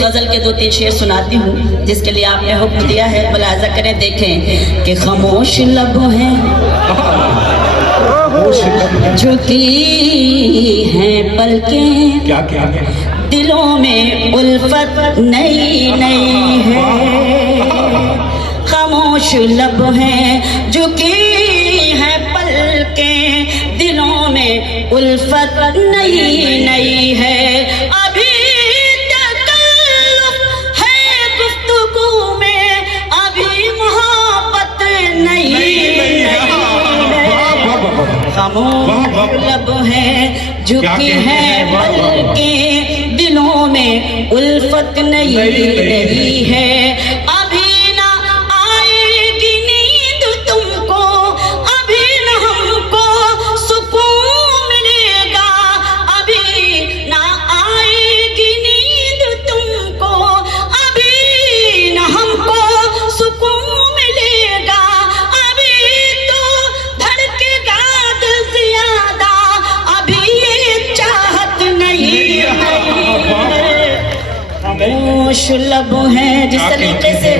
غزل کے 2-3 شعر سناتی ہوں جس کے لیے آپ نے حکم دیا ہے، ملاحظہ کریں دیکھیں کہ خاموش لب ہیں جھکی ہیں پلکیں، دلوں میں الفت نئی نئی ہے، خاموش لب ہیں جھکی ہیں پلکیں، دلوں میں الفت نئی نئی ہے، ابھی خاموش لب ہیں جھکی ہیں پلکیں، دلوں میں الفت نئی نئی ہے، ابھی نہ آئے گی نیند تم کو، ابھی نہ ہم کو سکون ملے گا، ابھی نہ آئے گی نیند تم کو، ابھی نہ ہم کو سکون ملے گا، خاموش لب ہیں۔ جس طریقے سے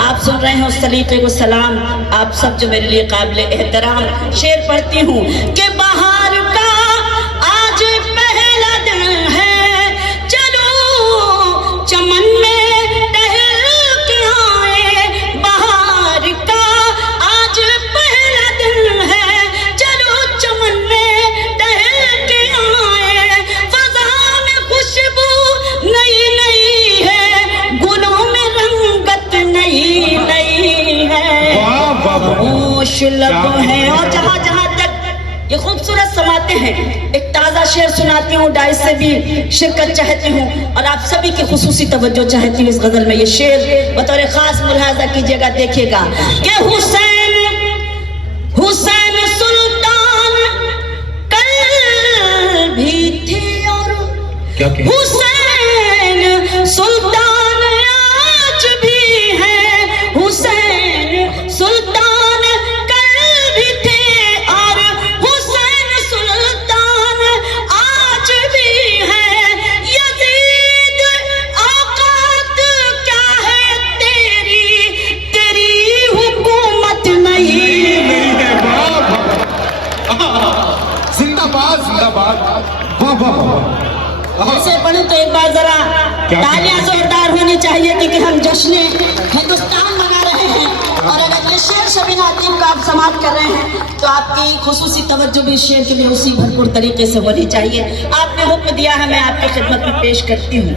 آپ سن رہے ہیں اس طریقے کو سلام آپ سب جو میرے لیے قابل احترام شعر پڑھتی ہوں کہ بہار کا آج پہلا دن ہے، چلو چمن میں ٹہل کے آئے، بہار کا آج پہلا دن ہے، چلو چمن میں ٹہل کے آئے، فضا میں خوشبو نئی نئی ہے، گلوں میں رنگت نئی نئی ہے، خاموش لب ہے۔ اور جہاں جہاں تک یہ خوبصورت سماتے ہیں، ایک تازہ شعر سناتی ہوں، ڈائس سے بھی شرکت چاہتی ہوں اور آپ سبھی کی خصوصی توجہ چاہتی ہوں اس غزل میں۔ یہ شعر بطور خاص ملاحظہ کیجیے گا، دیکھیے گا کہ حسین سلطان کل بھی تھے اور حسین سلطان آج بھی ہے، حسین سلطان کل بھی تھے اور حسین سلطان آج بھی ہے، یزید اوقات کیا ہے تیری حکومت نہیں ہے۔ زندہ باد زندہ باد، واہ واہ واہ۔ ایسے پڑھیں تو ایک بار ذرا تالیاں زوردار ہونی چاہیے کیونکہ ہم جشن ہندوستان منا رہے ہیں، اور اگر یہ شعر شبینہ ادیب کا آپ سماعت کر رہے ہیں تو آپ کی خصوصی توجہ بھی شعر کے لیے اسی بھرپور طریقے سے ہونی چاہیے۔ آپ نے حکم دیا ہے، میں آپ کی خدمت میں پیش کرتی ہوں۔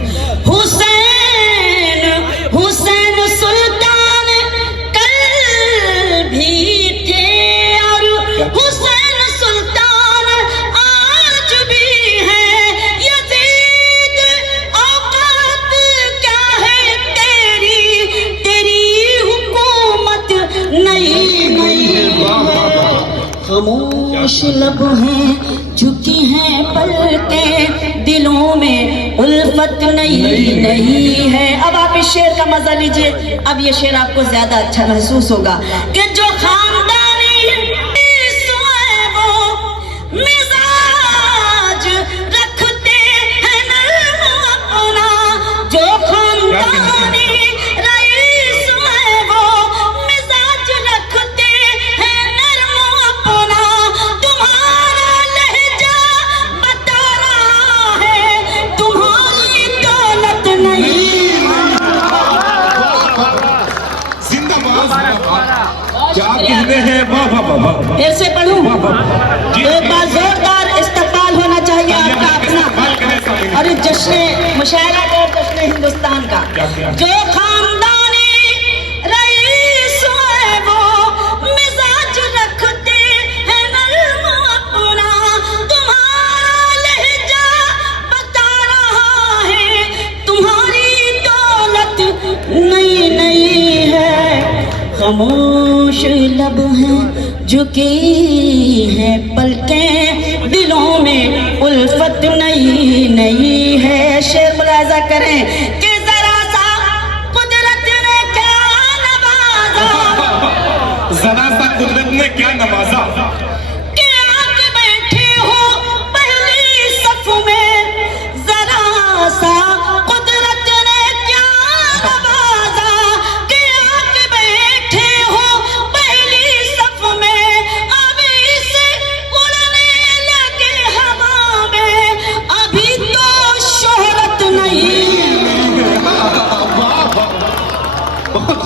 حسین سلطان کل بھی تھے اور حسین سلطان آج بھی ہے، یزید اوقات کیا ہے تیری حکومت نئی نئی ہے، خاموش لب ہیں جھکی ہیں پلکیں، دلوں میں الفت نئی نئی ہے۔ اب آپ اس شعر کا مزہ لیجئے، اب یہ شعر آپ کو زیادہ اچھا محسوس ہوگا کہ جو خاندانی وہ مزاج رکھتے ہیں نرم اپنا، جو خاندانی رئیس وہ مزاج رکھتے ہیں نرم اپنا، تمہارا لہجہ بتا رہا ہے تمہاری دولت نہیں۔ زندہ باد، کیا کہتے ہیں، واہ واہ واہ۔ پھر سے پڑھوں، ایک بار زوردار استقبال ہونا چاہیے آپ کا اپنا اور اس جشن مشاعرہ کا اور جشن ہندوستان کا۔ جو خاندانی رئیس ہے وہ مزاج رکھتے ہیں نرم اپنا، تمہارا لہجہ بتا رہا ہے تمہاری دولت نئی نئی ہے، خاموش لب ہیں جھکی ہیں پلکیں، دلوں میں الفت نئی نئی ہے۔ شعر ملاحظہ کریں کہ ذرا سا قدرت نے کیا نوازا، ذرا سا قدرت نے کیا نوازا، کہ آگ بیٹھے ہو پہلی صف میں، ذرا سا قدرت نے